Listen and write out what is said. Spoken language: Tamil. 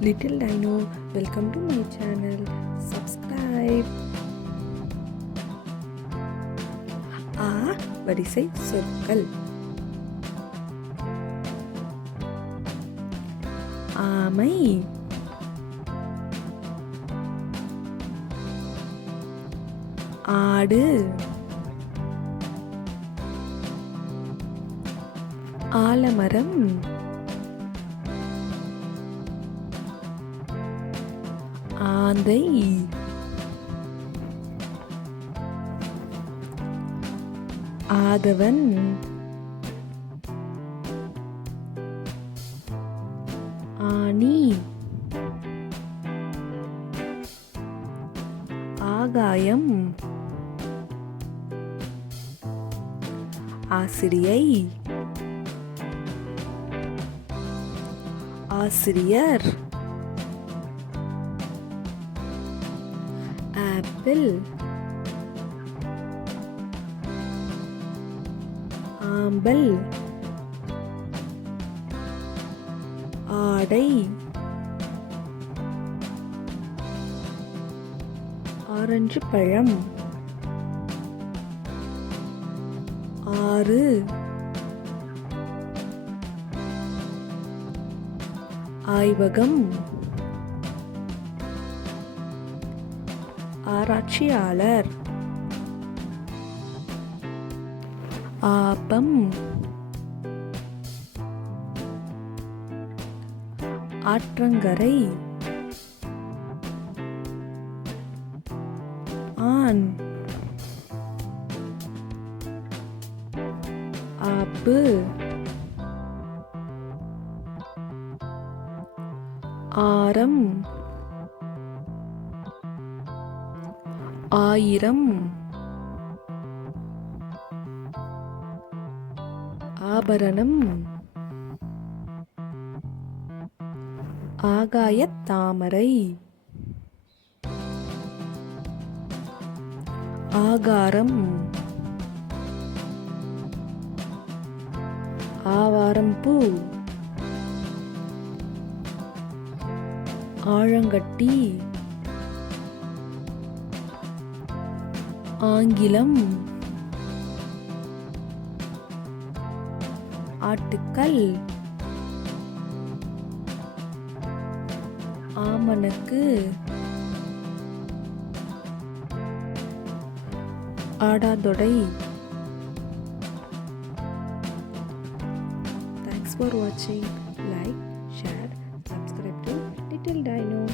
Little Dino, welcome to my channel. Subscribe. வரிசை சொற்கள். ஆமை, ஆடு, ஆலமரம், ஆந்தை, ஆதவன், ஆனி, ஆகாயம், ஆசிரியை, ஆசிரியர், ஆப்பிள், ஆம்பல், ஆடை, ஆரஞ்சு பழம், ஆறு, ஆய்வகம், ஆராய்ச்சியாளர், ஆப்பம், ஆற்றங்கரை, ஆண், ஆப்பு, ஆரம், ஆயிரம், ஆபரணம், ஆகாயத் தாமரை, ஆகாரம், ஆவாரம்பூ, ஆழங்கட்டி, ஆங்கிலம், ஆட்டுக்கல், ஆமணக்கு, ஆடாதொடை. Thanks for watching. Like, share, subscribe to Little Dino.